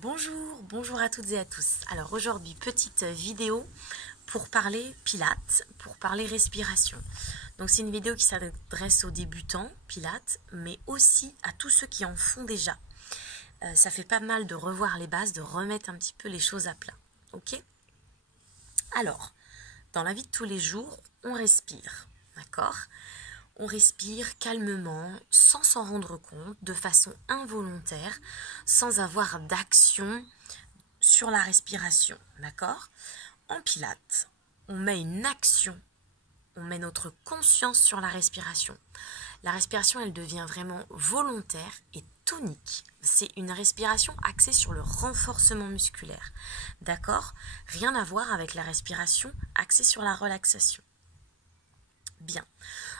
Bonjour à toutes et à tous. Alors aujourd'hui, petite vidéo pour parler pilates, pour parler respiration. Donc c'est une vidéo qui s'adresse aux débutants pilates, mais aussi à tous ceux qui en font déjà. Ça fait pas mal de revoir les bases, de remettre un petit peu les choses à plat. Ok ? Alors, dans la vie de tous les jours, on respire, d'accord ? On respire calmement, sans s'en rendre compte, de façon involontaire, sans avoir d'action sur la respiration, d'accord ? En pilates, on met une action, on met notre conscience sur la respiration. La respiration, elle devient vraiment volontaire et tonique. C'est une respiration axée sur le renforcement musculaire, d'accord ? Rien à voir avec la respiration axée sur la relaxation. Bien.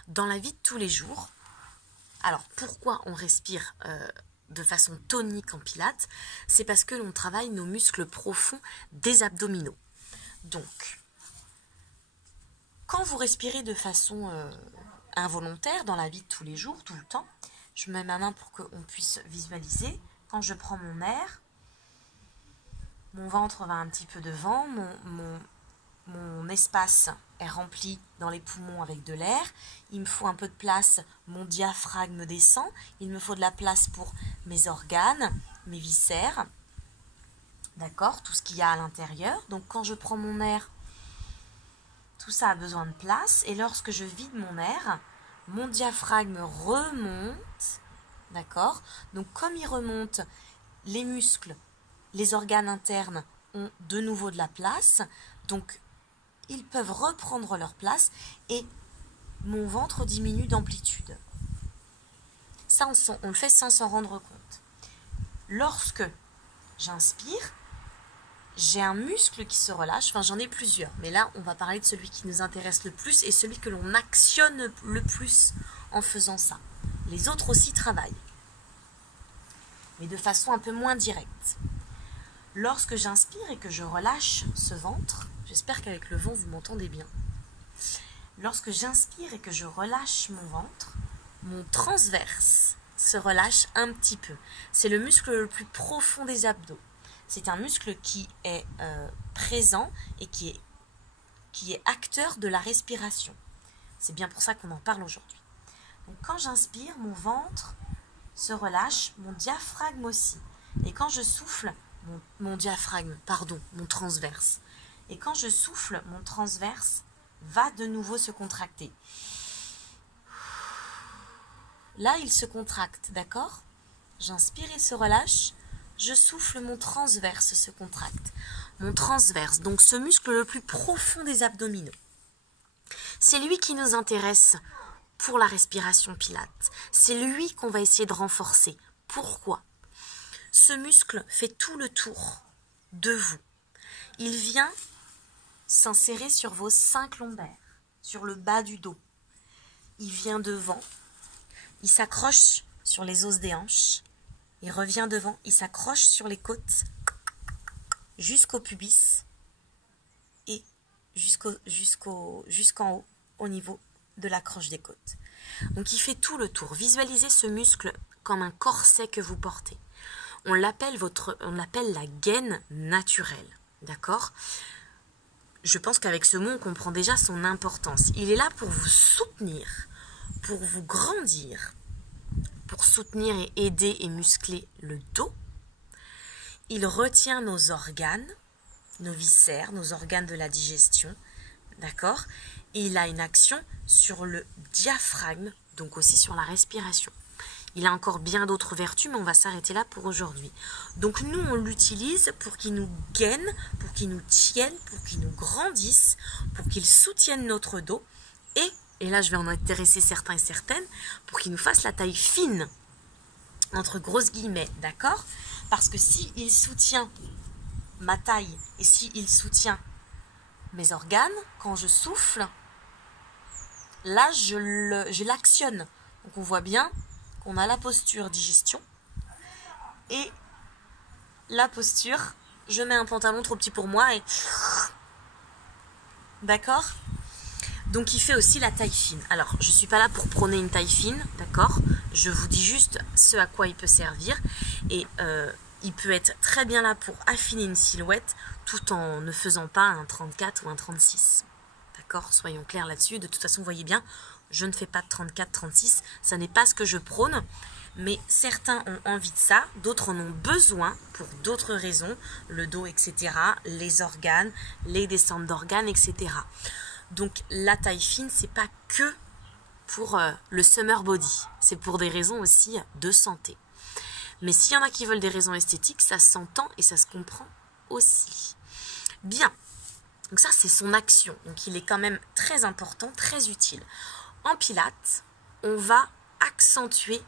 Dans la vie de tous les jours, alors pourquoi on respire de façon tonique en pilates ? C'est parce que l'on travaille nos muscles profonds des abdominaux. Donc, quand vous respirez de façon involontaire dans la vie de tous les jours, tout le temps, je mets ma main pour qu'on puisse visualiser. Quand je prends mon air, mon ventre va un petit peu devant, mon espace est rempli dans les poumons avec de l'air, il me faut un peu de place, mon diaphragme descend, il me faut de la place pour mes organes, mes viscères, d'accord, tout ce qu'il y a à l'intérieur. Donc quand je prends mon air, tout ça a besoin de place, et lorsque je vide mon air, mon diaphragme remonte, d'accord. Donc comme il remonte, les muscles, les organes internes ont de nouveau de la place, donc ils peuvent reprendre leur place et mon ventre diminue d'amplitude. Ça, on le fait sans s'en rendre compte. Lorsque j'inspire, j'ai un muscle qui se relâche, enfin j'en ai plusieurs, mais là on va parler de celui qui nous intéresse le plus et celui que l'on actionne le plus en faisant ça. Les autres aussi travaillent, mais de façon un peu moins directe. Lorsque j'inspire et que je relâche ce ventre, j'espère qu'avec le vent vous m'entendez bien. Lorsque j'inspire et que je relâche mon ventre, mon transverse se relâche un petit peu. C'est le muscle le plus profond des abdos. C'est un muscle qui est présent et qui est acteur de la respiration. C'est bien pour ça qu'on en parle aujourd'hui. Donc quand j'inspire, mon ventre se relâche, mon diaphragme aussi. Et quand je souffle, mon transverse. Et quand je souffle, mon transverse va de nouveau se contracter. Là, il se contracte, d'accord ? J'inspire, il se relâche. Je souffle, mon transverse se contracte. Mon transverse, donc ce muscle le plus profond des abdominaux. C'est lui qui nous intéresse pour la respiration pilates. C'est lui qu'on va essayer de renforcer. Pourquoi ? Ce muscle fait tout le tour de vous. Il vient s'insérer sur vos 5 lombaires, sur le bas du dos. Il vient devant, il s'accroche sur les os des hanches, il revient devant, il s'accroche sur les côtes jusqu'au pubis et jusqu'en haut au niveau de la croche des côtes. Donc il fait tout le tour. Visualisez ce muscle comme un corset que vous portez. On l'appelle la gaine naturelle, d'accord ? Je pense qu'avec ce mot, on comprend déjà son importance. Il est là pour vous soutenir, pour vous grandir, pour soutenir et aider et muscler le dos. Il retient nos organes, nos viscères, nos organes de la digestion, d'accord ? Et il a une action sur le diaphragme, donc aussi sur la respiration. Il a encore bien d'autres vertus, mais on va s'arrêter là pour aujourd'hui. Donc nous, on l'utilise pour qu'il nous gaine, pour qu'il nous tienne, pour qu'il nous grandisse, pour qu'il soutienne notre dos. Et là, je vais en intéresser certains et certaines, pour qu'il nous fasse la taille fine, entre grosses guillemets, d'accord ? Parce que s'il soutient ma taille et s'il soutient mes organes, quand je souffle, là, je l'actionne. Donc on voit bien qu'on a la posture digestion et la posture, je mets un pantalon trop petit pour moi et d'accord ? Donc il fait aussi la taille fine. Alors je suis pas là pour prôner une taille fine, d'accord ? Je vous dis juste ce à quoi il peut servir et il peut être très bien là pour affiner une silhouette tout en ne faisant pas un 34 ou un 36. D'accord? Soyons clairs là-dessus. De toute façon, vous voyez bien, je ne fais pas de 34-36. Ça n'est pas ce que je prône. Mais certains ont envie de ça, d'autres en ont besoin pour d'autres raisons, le dos, etc., les organes, les descentes d'organes, etc. Donc la taille fine, c'est pas que pour le summer body, c'est pour des raisons aussi de santé. Mais s'il y en a qui veulent des raisons esthétiques, ça s'entend et ça se comprend aussi. Bien, donc ça c'est son action, donc il est quand même très important, très utile. En pilates, on va accentuer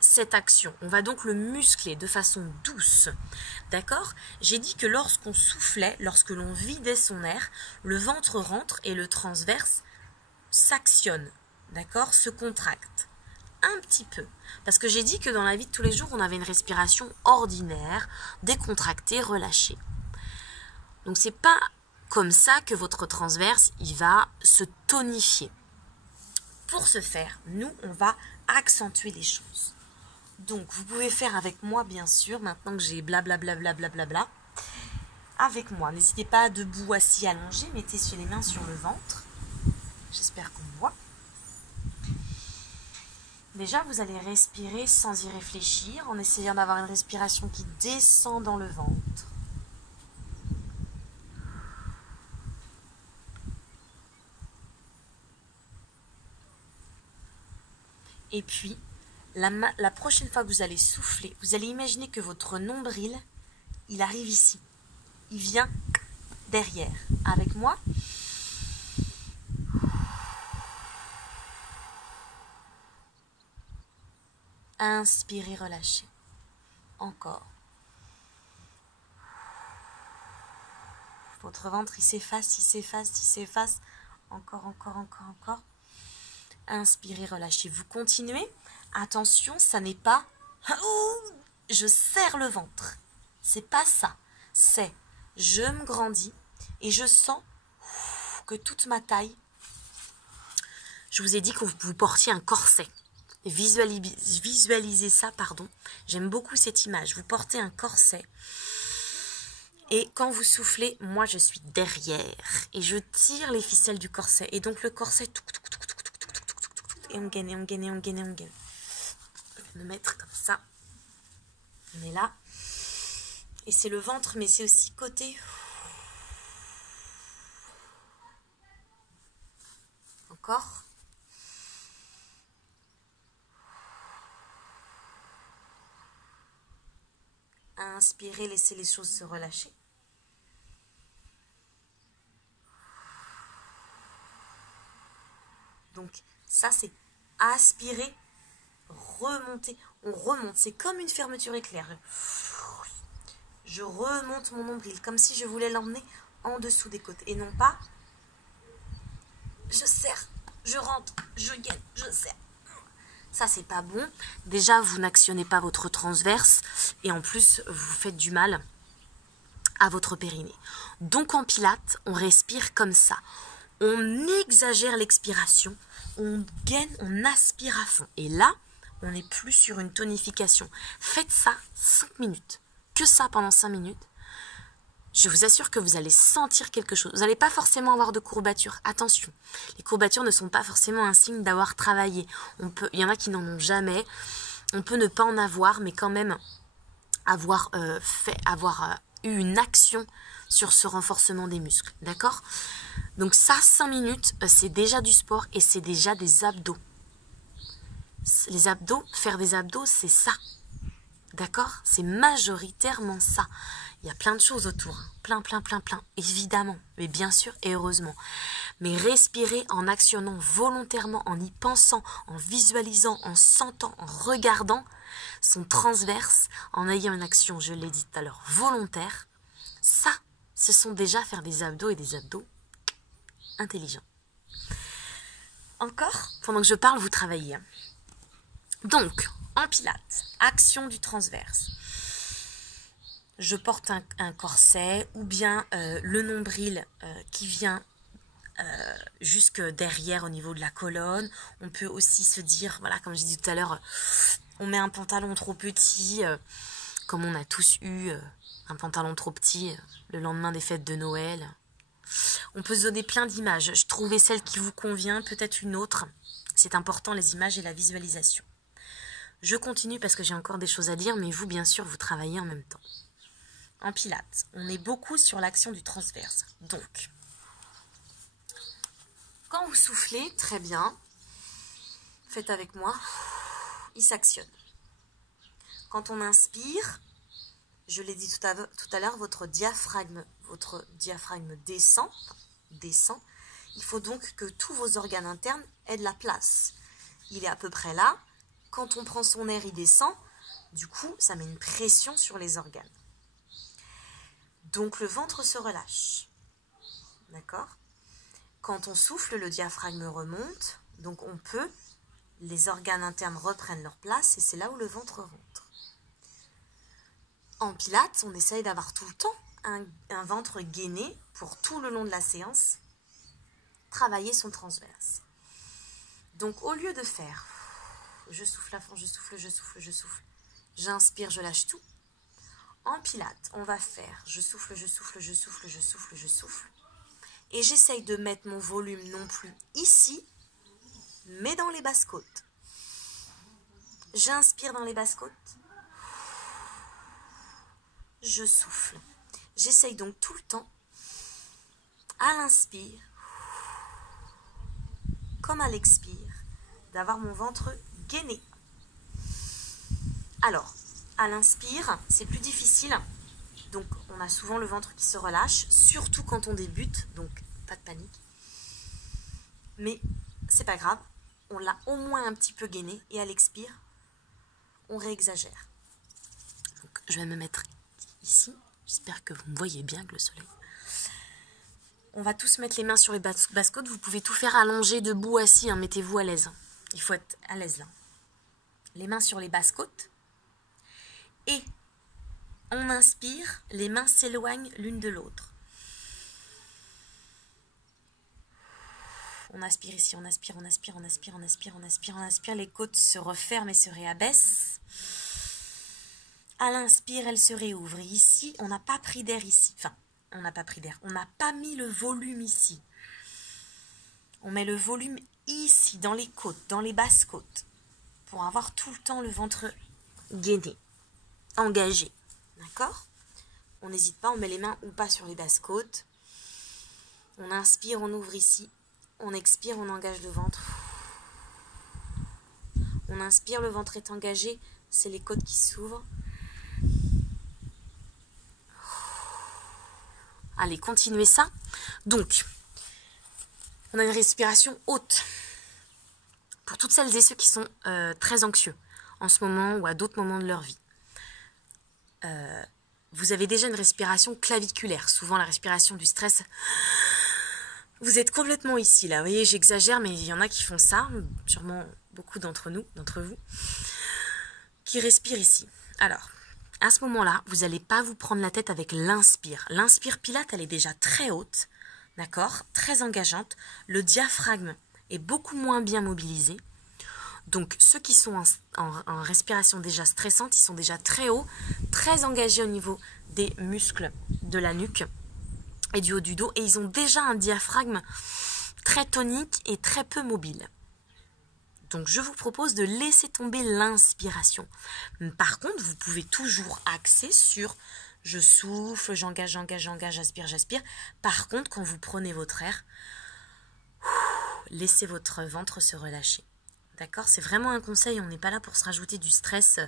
cette action. On va donc le muscler de façon douce. D'accord? J'ai dit que lorsqu'on soufflait, lorsque l'on vidait son air, le ventre rentre et le transverse s'actionne. D'accord? Se contracte. Un petit peu. Parce que j'ai dit que dans la vie de tous les jours, on avait une respiration ordinaire, décontractée, relâchée. Donc c'est pas comme ça que votre transverse, il va se tonifier. Pour ce faire, nous, on va accentuer les choses. Donc, vous pouvez faire avec moi, bien sûr, maintenant que j'ai blablabla. Avec moi, n'hésitez pas, debout, assis, allongé, mettez les mains sur le ventre. J'espère qu'on me voit. Déjà, vous allez respirer sans y réfléchir, en essayant d'avoir une respiration qui descend dans le ventre. Et puis, la prochaine fois que vous allez souffler, vous allez imaginer que votre nombril, il arrive ici. Il vient derrière. Avec moi. Inspirez, relâchez. Encore. Votre ventre, il s'efface, il s'efface, il s'efface. Encore, encore, encore, encore. Inspirez, relâchez. Vous continuez. Attention, ça n'est pas je serre le ventre. C'est pas ça. C'est je me grandis et je sens que toute ma taille. Je vous ai dit que vous portiez un corset. Visualisez ça, pardon. J'aime beaucoup cette image. Vous portez un corset. Et quand vous soufflez, moi je suis derrière. Et je tire les ficelles du corset. Et donc le corset, et on gaine, et on gaine, et on gaine, et on gaine. Je vais me mettre comme ça. On est là. Et c'est le ventre, mais c'est aussi côté. Encore. Inspirez, laissez les choses se relâcher. Donc ça c'est aspirer, remonter. On remonte, c'est comme une fermeture éclair. Je remonte mon nombril comme si je voulais l'emmener en dessous des côtes. Et non pas, je serre, je rentre, je gaine, je serre. Ça, c'est pas bon. Déjà, vous n'actionnez pas votre transverse et en plus, vous faites du mal à votre périnée. Donc, en pilates, on respire comme ça. On exagère l'expiration, on gaine, on aspire à fond. Et là, on n'est plus sur une tonification. Faites ça 5 minutes. Que ça pendant 5 minutes. Je vous assure que vous allez sentir quelque chose. Vous n'allez pas forcément avoir de courbatures. Attention, les courbatures ne sont pas forcément un signe d'avoir travaillé. Il y en a qui n'en ont jamais. On peut ne pas en avoir, mais quand même avoir eu une action sur ce renforcement des muscles. D'accord? Donc ça, 5 minutes, c'est déjà du sport et c'est déjà des abdos. Les abdos, faire des abdos, c'est ça. D'accord? C'est majoritairement ça. Il y a plein de choses autour, plein, évidemment, mais bien sûr et heureusement. Mais respirer en actionnant volontairement, en y pensant, en visualisant, en sentant, en regardant son transverse, en ayant une action, je l'ai dit tout à l'heure, volontaire, ça, ce sont déjà faire des abdos et des abdos intelligents. Encore, pendant que je parle, vous travaillez. Donc, en pilates, action du transverse. Je porte un corset ou bien le nombril qui vient jusque derrière au niveau de la colonne. On peut aussi se dire, voilà, comme j'ai dit tout à l'heure, on met un pantalon trop petit comme on a tous eu un pantalon trop petit le lendemain des fêtes de Noël. On peut se donner plein d'images. Je trouvais celle qui vous convient, peut-être une autre. C'est important, les images et la visualisation. Je continue parce que j'ai encore des choses à dire, mais vous, bien sûr, vous travaillez en même temps. En pilates, on est beaucoup sur l'action du transverse. Donc, quand vous soufflez, très bien, faites avec moi, il s'actionne. Quand on inspire, je l'ai dit tout à l'heure, votre diaphragme descend. Il faut donc que tous vos organes internes aient de la place. Il est à peu près là. Quand on prend son air, il descend. Du coup, ça met une pression sur les organes. Donc, le ventre se relâche. D'accord ? Quand on souffle, le diaphragme remonte. Donc, les organes internes reprennent leur place et c'est là où le ventre rentre. En pilates, on essaye d'avoir tout le temps un ventre gainé pour tout le long de la séance. Travailler son transverse. Donc, au lieu de faire, je souffle à fond, je souffle. J'inspire, je lâche tout. En pilates, on va faire, je souffle. Et j'essaye de mettre mon volume non plus ici, mais dans les basses côtes. J'inspire dans les basses côtes. Je souffle. J'essaye donc tout le temps, à l'inspire, comme à l'expire, d'avoir mon ventre gainé. Alors, à l'inspire, c'est plus difficile. Donc, on a souvent le ventre qui se relâche, surtout quand on débute, donc pas de panique. Mais c'est pas grave, on l'a au moins un petit peu gainé et à l'expire, on réexagère. Donc, je vais me mettre ici. J'espère que vous me voyez bien avec le soleil. On va tous mettre les mains sur les basses côtes. Vous pouvez tout faire allongé, debout, assis. Mettez-vous à l'aise. Il faut être à l'aise là. Les mains sur les basses côtes. Et on inspire, les mains s'éloignent l'une de l'autre. On aspire ici, on aspire. Les côtes se referment et se réabaissent. À l'inspire, elle se réouvre. Et ici, on n'a pas pris d'air ici. Enfin, on n'a pas pris d'air. On n'a pas mis le volume ici. On met le volume ici, dans les côtes, dans les basses côtes, pour avoir tout le temps le ventre gainé, engagé. D'accord ? On n'hésite pas, on met les mains ou pas sur les basses côtes. On inspire, on ouvre ici. On expire, on engage le ventre. On inspire, le ventre est engagé. C'est les côtes qui s'ouvrent. Allez, continuez ça. Donc, on a une respiration haute. Pour toutes celles et ceux qui sont très anxieux en ce moment ou à d'autres moments de leur vie. Vous avez déjà une respiration claviculaire. Souvent, la respiration du stress. Vous êtes complètement ici, là. Vous voyez, j'exagère, mais il y en a qui font ça. Sûrement beaucoup d'entre vous, qui respirent ici. Alors, à ce moment-là, vous n'allez pas vous prendre la tête avec l'inspire. L'inspire Pilates, elle est déjà très haute, d'accord, très engageante. Le diaphragme est beaucoup moins bien mobilisé. Donc, ceux qui sont en respiration déjà stressante, ils sont déjà très hauts, très engagés au niveau des muscles de la nuque et du haut du dos. Et ils ont déjà un diaphragme très tonique et très peu mobile. Donc, je vous propose de laisser tomber l'inspiration. Par contre, vous pouvez toujours axer sur je souffle, j'engage, j'aspire. Par contre, quand vous prenez votre air, laissez votre ventre se relâcher. D'accord ? C'est vraiment un conseil. On n'est pas là pour se rajouter du stress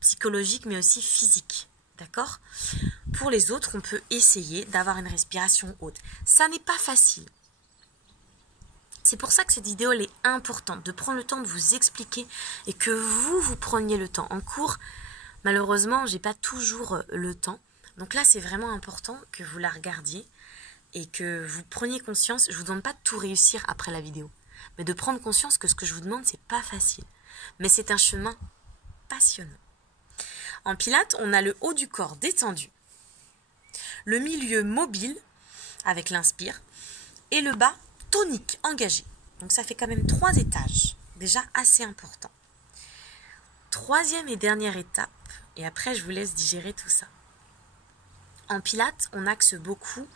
psychologique, mais aussi physique. D'accord ? Pour les autres, on peut essayer d'avoir une respiration haute. Ça n'est pas facile. C'est pour ça que cette vidéo elle est importante, de prendre le temps de vous expliquer et que vous preniez le temps. En cours, malheureusement, j'ai pas toujours le temps. Donc là, c'est vraiment important que vous la regardiez et que vous preniez conscience. Je vous demande pas de tout réussir après la vidéo, mais de prendre conscience que ce que je vous demande, c'est pas facile. Mais c'est un chemin passionnant. En Pilates, on a le haut du corps détendu, le milieu mobile avec l'inspire et le bas tonique, engagé. Donc ça fait quand même 3 étages, déjà assez important. Troisième et dernière étape, et après je vous laisse digérer tout ça. En pilates, on axe beaucoup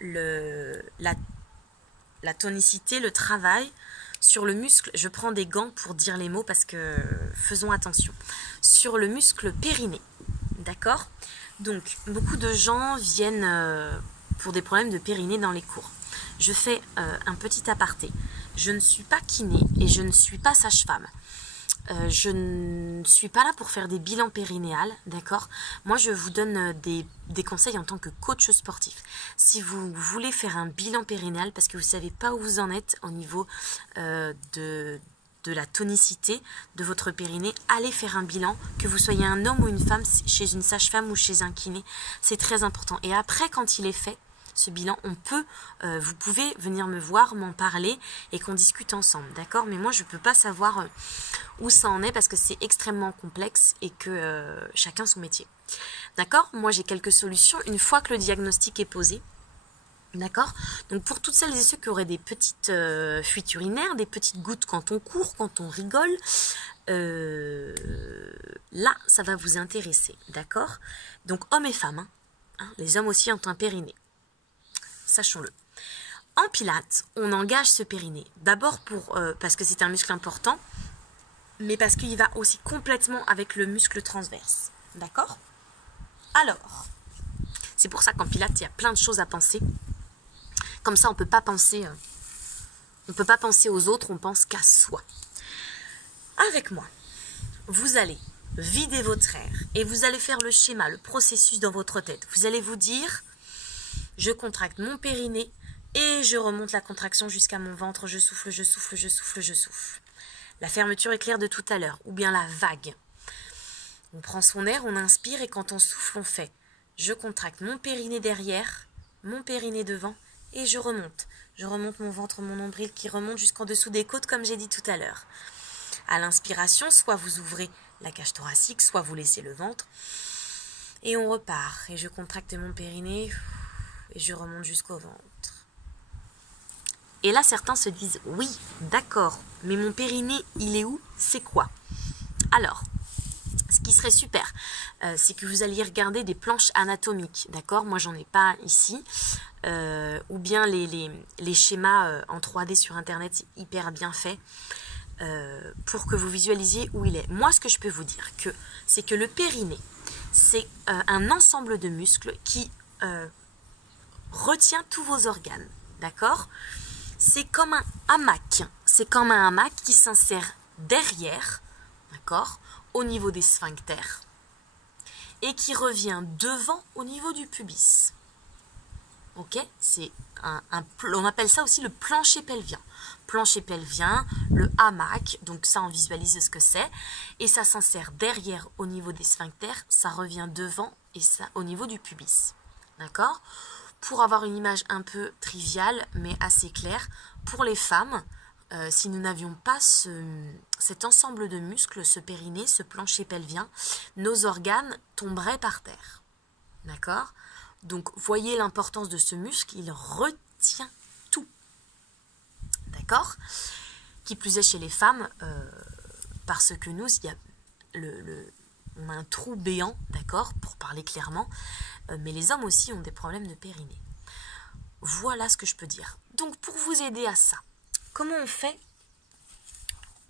la tonicité, le travail sur le muscle. Je prends des gants pour dire les mots parce que faisons attention. Sur le muscle périnée, d'accord? Donc, beaucoup de gens viennent pour des problèmes de périnée dans les cours. Je fais un petit aparté. Je ne suis pas kiné et je ne suis pas sage-femme. Je ne suis pas là pour faire des bilans périnéales, d'accord? Moi, je vous donne des conseils en tant que coach sportif. Si vous voulez faire un bilan périnéal parce que vous ne savez pas où vous en êtes au niveau de la tonicité de votre périnée, allez faire un bilan, que vous soyez un homme ou une femme, chez une sage-femme ou chez un kiné. C'est très important. Et après, quand il est fait, ce bilan, vous pouvez venir me voir, m'en parler et qu'on discute ensemble, d'accord? Mais moi, je ne peux pas savoir où ça en est parce que c'est extrêmement complexe et que chacun son métier, d'accord? Moi, j'ai quelques solutions une fois que le diagnostic est posé, d'accord? Donc, pour toutes celles et ceux qui auraient des petites fuites urinaires, des petites gouttes quand on court, quand on rigole, là, ça va vous intéresser, d'accord? Donc, hommes et femmes, les hommes aussi ont un périnée. Sachons-le. En pilates, on engage ce périnée. D'abord parce que c'est un muscle important, mais parce qu'il va aussi complètement avec le muscle transverse. D'accord? Alors, c'est pour ça qu'en pilates, il y a plein de choses à penser. Comme ça, on ne peut pas penser aux autres, on pense qu'à soi. Avec moi, vous allez vider votre air et vous allez faire le schéma, le processus dans votre tête. Vous allez vous dire... Je contracte mon périnée et je remonte la contraction jusqu'à mon ventre. Je souffle, je souffle, je souffle, je souffle. La fermeture éclair de tout à l'heure, ou bien la vague. On prend son air, on inspire et quand on souffle, on fait. Je contracte mon périnée derrière, mon périnée devant et je remonte. Je remonte mon ventre, mon nombril qui remonte jusqu'en dessous des côtes comme j'ai dit tout à l'heure. À l'inspiration, soit vous ouvrez la cage thoracique, soit vous laissez le ventre. Et on repart. Et je contracte mon périnée... et je remonte jusqu'au ventre. Et là, certains se disent, oui, d'accord, mais mon périnée, il est où? C'est quoi? Alors, ce qui serait super, c'est que vous alliez regarder des planches anatomiques, d'accord? Moi, j'en ai pas ici. Ou bien les schémas en 3D sur Internet, hyper bien faits, pour que vous visualisiez où il est. Moi, ce que je peux vous dire, c'est que le périnée, c'est un ensemble de muscles qui... retient tous vos organes, d'accord? C'est comme un hamac. C'est comme un hamac qui s'insère derrière, d'accord, au niveau des sphincters, et qui revient devant au niveau du pubis. Ok? C'est on appelle ça aussi le plancher pelvien. Plancher pelvien, le hamac, donc ça on visualise ce que c'est, et ça s'insère derrière au niveau des sphincters, ça revient devant et ça au niveau du pubis. D'accord? Pour avoir une image un peu triviale, mais assez claire, pour les femmes, si nous n'avions pas cet ensemble de muscles, ce périnée, ce plancher pelvien, nos organes tomberaient par terre. D'accord? Donc, voyez l'importance de ce muscle, il retient tout. D'accord? Qui plus est chez les femmes, parce que nous, il y a on a un trou béant, d'accord, pour parler clairement, mais les hommes aussi ont des problèmes de périnée. Voilà ce que je peux dire. Donc, pour vous aider à ça, comment on fait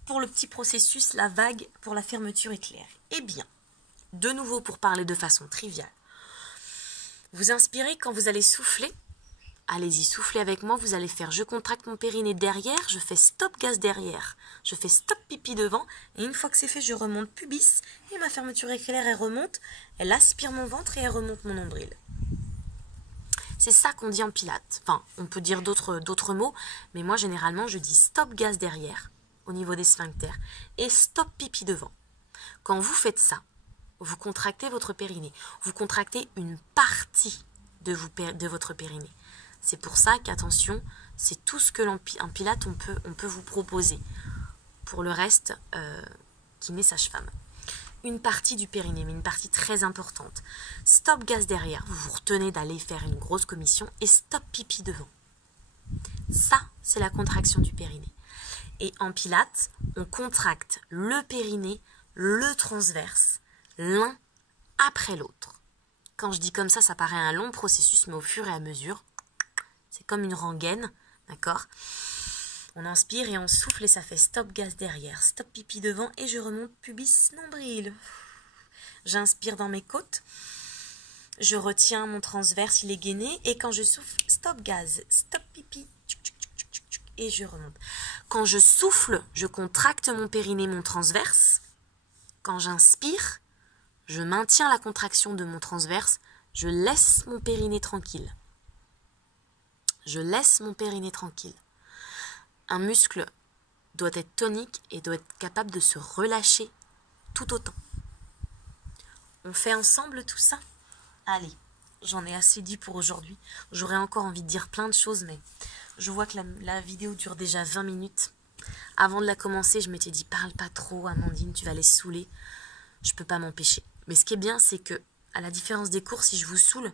pour le petit processus, la vague, pour la fermeture éclair? Eh bien, de nouveau, pour parler de façon triviale, vous inspirez quand vous allez souffler. Allez-y, soufflez avec moi, vous allez faire je contracte mon périnée derrière, je fais stop gaz derrière, je fais stop pipi devant, et une fois que c'est fait, je remonte pubis, et ma fermeture éclair, elle remonte, elle aspire mon ventre et elle remonte mon nombril. C'est ça qu'on dit en pilates. Enfin, on peut dire d'autres mots, mais moi, généralement, je dis stop gaz derrière, au niveau des sphincters, et stop pipi devant. Quand vous faites ça, vous contractez votre périnée, vous contractez une partie de votre périnée. C'est pour ça qu'attention, c'est tout ce que en pilates on peut vous proposer. Pour le reste, kiné sage-femme. Une partie du périnée, mais une partie très importante. Stop gaz derrière, vous vous retenez d'aller faire une grosse commission et stop pipi devant. Ça, c'est la contraction du périnée. Et en pilates, on contracte le périnée le transverse, l'un après l'autre. Quand je dis comme ça paraît un long processus, mais au fur et à mesure, c'est comme une rengaine, d'accord? On inspire et on souffle et ça fait stop gaz derrière, stop pipi devant et je remonte pubis nombril. J'inspire dans mes côtes, je retiens mon transverse, il est gainé et quand je souffle, stop gaz, stop pipi et je remonte. Quand je souffle, je contracte mon périnée, mon transverse. Quand j'inspire, je maintiens la contraction de mon transverse, je laisse mon périnée tranquille. Je laisse mon périnée tranquille. Un muscle doit être tonique et doit être capable de se relâcher tout autant. On fait ensemble tout ça? Allez, j'en ai assez dit pour aujourd'hui. J'aurais encore envie de dire plein de choses, mais je vois que la vidéo dure déjà 20 minutes. Avant de la commencer, je m'étais dit, parle pas trop, Amandine, tu vas les saouler. Je peux pas m'empêcher. Mais ce qui est bien, c'est que, à la différence des cours, si je vous saoule,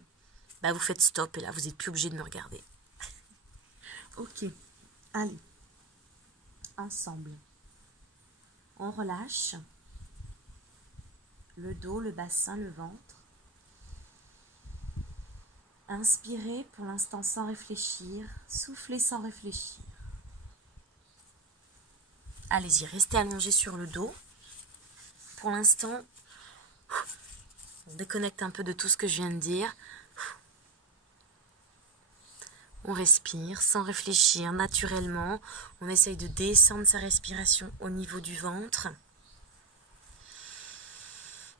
bah vous faites stop et là, vous n'êtes plus obligé de me regarder. Ok, allez. Ensemble. On relâche le dos, le bassin, le ventre. Inspirez pour l'instant sans réfléchir. Soufflez sans réfléchir. Allez-y, restez allongé sur le dos. Pour l'instant, on déconnecte un peu de tout ce que je viens de dire. On respire sans réfléchir, naturellement. On essaye de descendre sa respiration au niveau du ventre.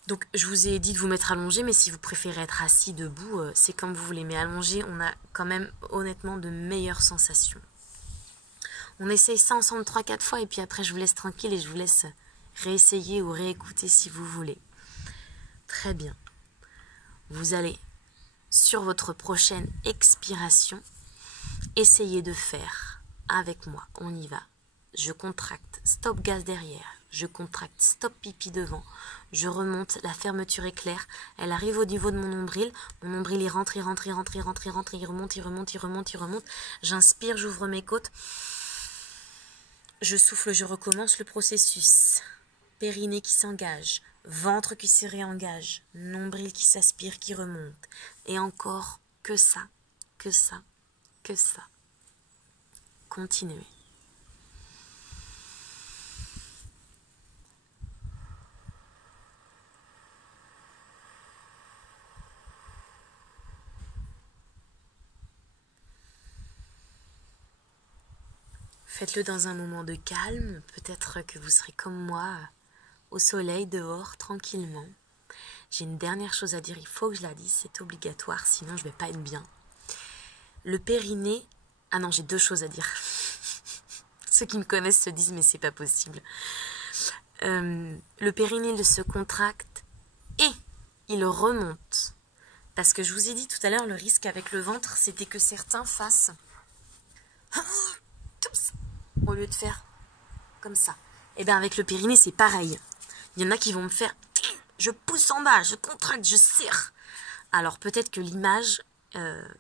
Donc, je vous ai dit de vous mettre allongé, mais si vous préférez être assis, debout, c'est comme vous voulez. Mais allongé, on a quand même, honnêtement, de meilleures sensations. On essaye ça ensemble 3-4 fois, et puis après, je vous laisse tranquille et je vous laisse réessayer ou réécouter si vous voulez. Très bien. Vous allez, sur votre prochaine expiration, essayez de faire avec moi. On y va. Je contracte, stop gaz derrière. Je contracte, stop pipi devant. Je remonte, la fermeture est claire. Elle arrive au niveau de mon nombril. Mon nombril, il rentre, il remonte, il remonte. J'inspire, j'ouvre mes côtes. Je souffle, je recommence le processus. Périnée qui s'engage, ventre qui se réengage, nombril qui s'aspire, qui remonte. Et encore que ça, que ça, que ça. Continuez. Faites-le dans un moment de calme, peut-être que vous serez comme moi, au soleil, dehors, tranquillement. J'ai une dernière chose à dire, il faut que je la dise, c'est obligatoire, sinon je ne vais pas être bien. Le périnée... Ah non, j'ai 2 choses à dire. Ceux qui me connaissent se disent, mais c'est pas possible. Le périnée, il se contracte et il remonte. Parce que je vous ai dit tout à l'heure, le risque avec le ventre, c'était que certains fassent... au lieu de faire comme ça. Et bien avec le périnée, c'est pareil. Il y en a qui vont me faire... Je pousse en bas, je contracte, je serre. Alors peut-être que l'image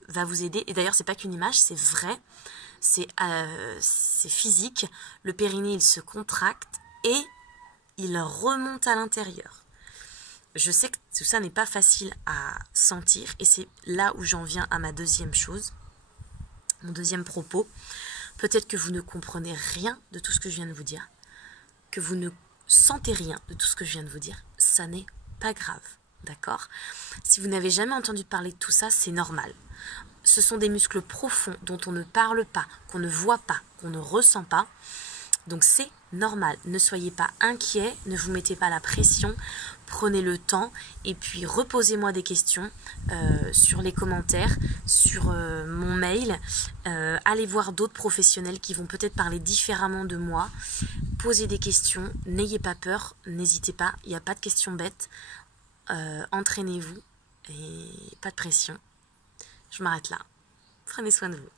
va vous aider. Et d'ailleurs, c'est pas qu'une image, c'est vrai. C'est physique. Le périnée, il se contracte et il remonte à l'intérieur. Je sais que tout ça n'est pas facile à sentir. Et c'est là où j'en viens à ma deuxième chose. Mon deuxième propos. Peut-être que vous ne comprenez rien de tout ce que je viens de vous dire. Que vous ne sentez rien de tout ce que je viens de vous dire. Ça n'est pas grave. D'accord? Si vous n'avez jamais entendu parler de tout ça, c'est normal. Ce sont des muscles profonds dont on ne parle pas, qu'on ne voit pas, qu'on ne ressent pas. Donc c'est normal. Ne soyez pas inquiets, ne vous mettez pas la pression. Prenez le temps et puis reposez-moi des questions sur les commentaires, sur mon mail. Allez voir d'autres professionnels qui vont peut-être parler différemment de moi. Posez des questions, n'ayez pas peur, n'hésitez pas, il n'y a pas de questions bêtes. Entraînez-vous et pas de pression. Je m'arrête là. Prenez soin de vous.